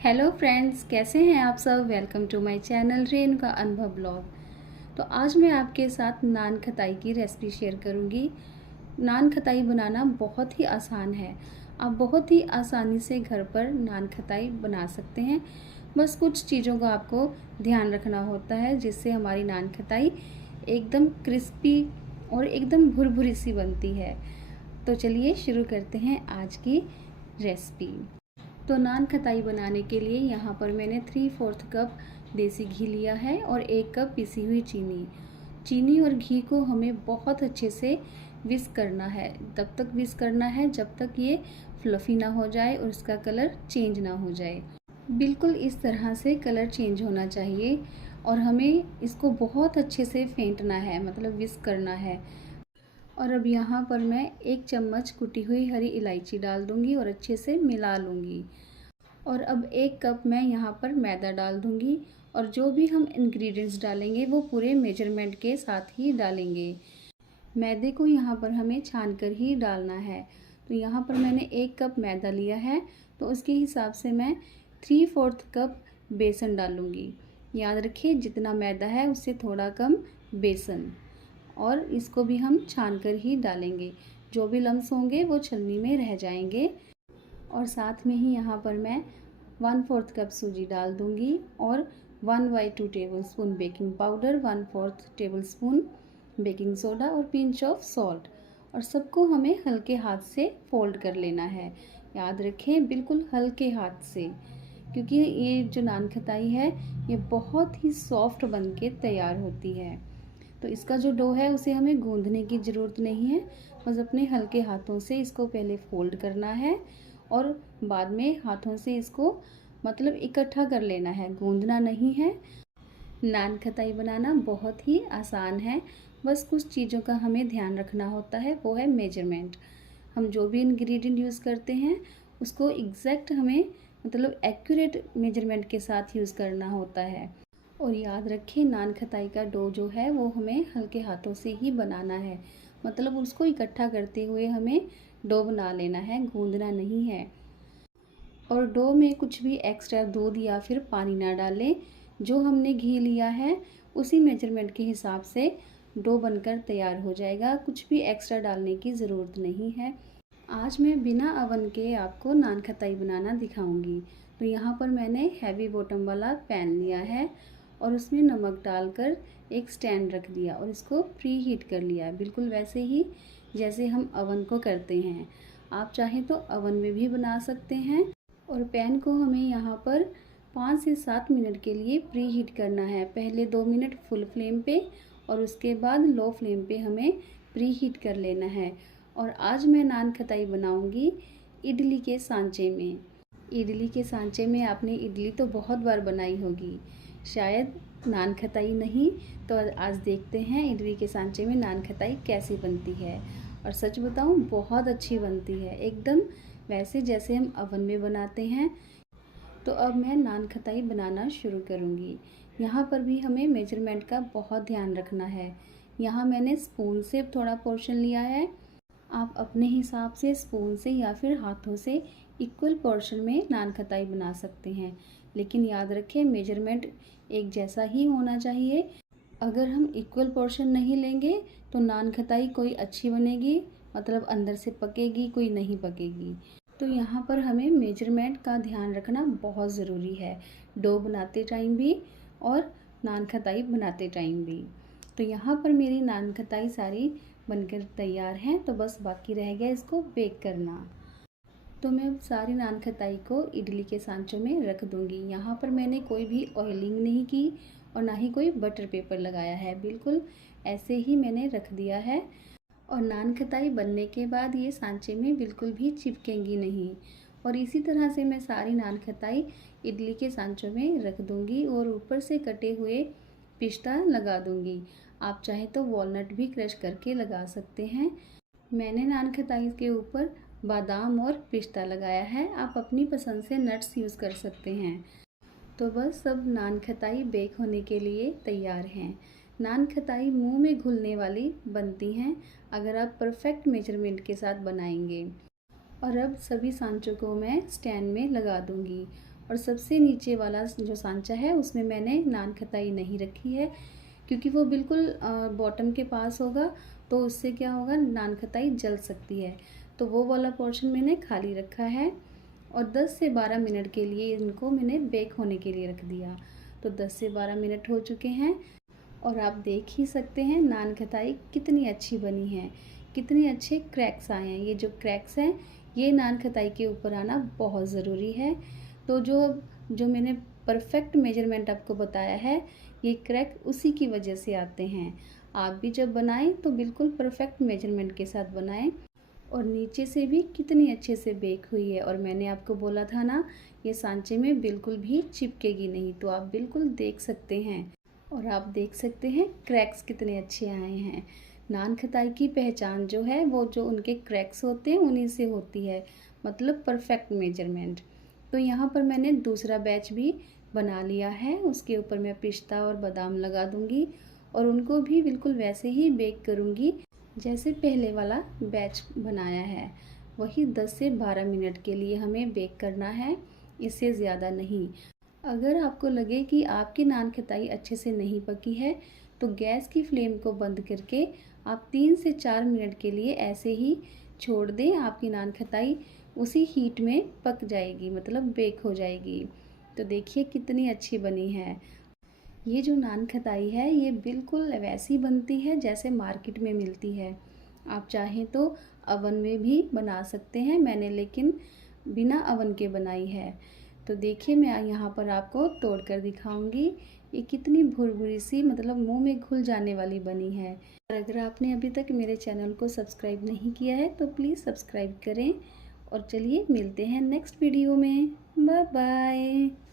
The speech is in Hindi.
हेलो फ्रेंड्स, कैसे हैं आप सब। Welcome to my channel Renuka Anubhav blog. तो आज मैं आपके साथ नान खताई की रेसिपी शेयर करूंगी। नान खताई बनाना बहुत ही आसान है। आप बहुत ही आसानी से घर पर नान खताई बना सकते हैं। बस कुछ चीज़ों का आपको ध्यान रखना होता है जिससे हमारी नान खताई एकदम क्रिस्पी और एकदम भुरभुरी सी बनती है। तो चलिए शुरू करते हैं आज की रेसिपी। तो नान खताई बनाने के लिए यहाँ पर मैंने 3/4 कप देसी घी लिया है और 1 कप पिसी हुई चीनी। चीनी और घी को हमें बहुत अच्छे से विस्क करना है। तब तक विस्क करना है जब तक ये फ्लफ़ी ना हो जाए और उसका कलर चेंज ना हो जाए। बिल्कुल इस तरह से कलर चेंज होना चाहिए और हमें इसको बहुत अच्छे से फेंटना है, मतलब विस्क करना है। और अब यहाँ पर मैं 1 चम्मच कुटी हुई हरी इलायची डाल दूँगी और अच्छे से मिला लूँगी। और अब 1 कप मैं यहाँ पर मैदा डाल दूँगी और जो भी हम इंग्रेडिएंट्स डालेंगे वो पूरे मेजरमेंट के साथ ही डालेंगे। मैदे को यहाँ पर हमें छान कर ही डालना है। तो यहाँ पर मैंने 1 कप मैदा लिया है, तो उसके हिसाब से मैं 3/4 कप बेसन डालूँगी। याद रखिए जितना मैदा है उससे थोड़ा कम बेसन। और इसको भी हम छान कर ही डालेंगे। जो भी लम्स होंगे वो छलनी में रह जाएंगे। और साथ में ही यहाँ पर मैं 1/4 कप सूजी डाल दूँगी और 1/2 tablespoon baking powder, 1/4 tablespoon baking soda और पिंच ऑफ सॉल्ट। और सबको हमें हल्के हाथ से फोल्ड कर लेना है। याद रखें बिल्कुल हल्के हाथ से, क्योंकि ये जो नान खताई है ये बहुत ही सॉफ्ट बन के तैयार होती है। तो इसका जो डो है उसे हमें गूंदने की ज़रूरत नहीं है। बस अपने हल्के हाथों से इसको पहले फोल्ड करना है और बाद में हाथों से इसको मतलब इकट्ठा कर लेना है, गूंदना नहीं है। नान खताई बनाना बहुत ही आसान है। बस कुछ चीज़ों का हमें ध्यान रखना होता है, वो है मेजरमेंट। हम जो भी इंग्रेडिएंट यूज़ करते हैं उसको एग्जैक्ट हमें मतलब एक्यूरेट मेजरमेंट के साथ यूज़ करना होता है। और याद रखें नान खताई का डो जो है वो हमें हल्के हाथों से ही बनाना है, मतलब उसको इकट्ठा करते हुए हमें डो बना लेना है, गूंदना नहीं है। और डो में कुछ भी एक्स्ट्रा दूध या फिर पानी ना डालें। जो हमने घी लिया है उसी मेजरमेंट के हिसाब से डो बनकर तैयार हो जाएगा। कुछ भी एक्स्ट्रा डालने की ज़रूरत नहीं है। आज मैं बिना अवन के आपको नान खताई बनाना दिखाऊंगी। तो यहाँ पर मैंने हैवी बॉटम वाला पैन लिया है और उसमें नमक डालकर एक स्टैंड रख दिया और इसको प्री हीट कर लिया, बिल्कुल वैसे ही जैसे हम अवन को करते हैं। आप चाहें तो अवन में भी बना सकते हैं। और पैन को हमें यहाँ पर 5 से 7 मिनट के लिए प्री हीट करना है। पहले 2 मिनट फुल फ्लेम पे और उसके बाद लो फ्लेम पे हमें प्री हीट कर लेना है। और आज मैं नान खताई बनाऊंगी इडली के सांचे में। इडली के सांचे में आपने इडली तो बहुत बार बनाई होगी, शायद नान खताई नहीं। तो आज देखते हैं इडली के सांचे में नान खताई कैसी बनती है। और सच बताऊं बहुत अच्छी बनती है, एकदम वैसे जैसे हम अवन में बनाते हैं। तो अब मैं नान खताई बनाना शुरू करूंगी। यहाँ पर भी हमें मेजरमेंट का बहुत ध्यान रखना है। यहाँ मैंने स्पून से थोड़ा पोर्शन लिया है। आप अपने हिसाब से स्पून से या फिर हाथों से इक्वल पोर्शन में नान खताई बना सकते हैं, लेकिन याद रखें मेजरमेंट एक जैसा ही होना चाहिए। अगर हम इक्वल पोर्शन नहीं लेंगे तो नान खताई कोई अच्छी बनेगी, मतलब अंदर से पकेगी, कोई नहीं पकेगी। तो यहाँ पर हमें मेजरमेंट का ध्यान रखना बहुत ज़रूरी है, डो बनाते टाइम भी और नान खताई बनाते टाइम भी। तो यहाँ पर मेरी नान खताई सारी बनकर तैयार हैं, तो बस बाकी रह गया इसको बेक करना। तो मैं अब सारी नान खताई को इडली के सांचों में रख दूँगी। यहाँ पर मैंने कोई भी ऑयलिंग नहीं की और ना ही कोई बटर पेपर लगाया है, बिल्कुल ऐसे ही मैंने रख दिया है। और नान खताई बनने के बाद ये सांचे में बिल्कुल भी चिपकेंगी नहीं। और इसी तरह से मैं सारी नान खताई इडली के सांचों में रख दूँगी और ऊपर से कटे हुए पिस्ता लगा दूँगी। आप चाहे तो वॉलनट भी क्रश करके लगा सकते हैं। मैंने नान खताई के ऊपर बादाम और पिस्ता लगाया है, आप अपनी पसंद से नट्स यूज़ कर सकते हैं। तो बस सब नान खताई बेक होने के लिए तैयार हैं। नान खताई मुंह में घुलने वाली बनती हैं अगर आप परफेक्ट मेजरमेंट के साथ बनाएंगे। और अब सभी सांचों को मैं स्टैंड में लगा दूंगी और सबसे नीचे वाला जो सांचा है उसमें मैंने नान खताई नहीं रखी है, क्योंकि वो बिल्कुल बॉटम के पास होगा तो उससे क्या होगा, नान खताई जल सकती है। तो वो वाला पोर्शन मैंने खाली रखा है और 10 से 12 मिनट के लिए इनको मैंने बेक होने के लिए रख दिया। तो 10 से 12 मिनट हो चुके हैं और आप देख ही सकते हैं नान खताई कितनी अच्छी बनी है, कितने अच्छे क्रैक्स आए हैं। ये जो क्रैक्स हैं ये नान खताई के ऊपर आना बहुत ज़रूरी है। तो जो मैंने परफेक्ट मेजरमेंट आपको बताया है, ये क्रैक उसी की वजह से आते हैं। आप भी जब बनाएं तो बिल्कुल परफेक्ट मेजरमेंट के साथ बनाएं। और नीचे से भी कितनी अच्छे से बेक हुई है, और मैंने आपको बोला था ना ये सांचे में बिल्कुल भी चिपकेगी नहीं, तो आप बिल्कुल देख सकते हैं। और आप देख सकते हैं क्रैक्स कितने अच्छे आए हैं। नान खताई की पहचान जो है वो जो उनके क्रैक्स होते हैं उन्हीं से होती है, मतलब परफेक्ट मेजरमेंट। तो यहाँ पर मैंने दूसरा बैच भी बना लिया है, उसके ऊपर मैं पिस्ता और बादाम लगा दूँगी और उनको भी बिल्कुल वैसे ही बेक करूँगी जैसे पहले वाला बैच बनाया है। वही 10 से 12 मिनट के लिए हमें बेक करना है, इससे ज़्यादा नहीं। अगर आपको लगे कि आपकी नान खताई अच्छे से नहीं पकी है तो गैस की फ्लेम को बंद करके आप 3 से 4 मिनट के लिए ऐसे ही छोड़ दें। आपकी नान खताई उसी हीट में पक जाएगी, मतलब बेक हो जाएगी। तो देखिए कितनी अच्छी बनी है। ये जो नान खताई है ये बिल्कुल वैसी बनती है जैसे मार्केट में मिलती है। आप चाहें तो अवन में भी बना सकते हैं, मैंने लेकिन बिना अवन के बनाई है। तो देखिए मैं यहाँ पर आपको तोड़ कर दिखाऊंगी, ये कितनी भुरभुरी सी, मतलब मुंह में घुल जाने वाली बनी है। और अगर आपने अभी तक मेरे चैनल को सब्सक्राइब नहीं किया है तो प्लीज़ सब्सक्राइब करें। और चलिए मिलते हैं नेक्स्ट वीडियो में। Bye bye.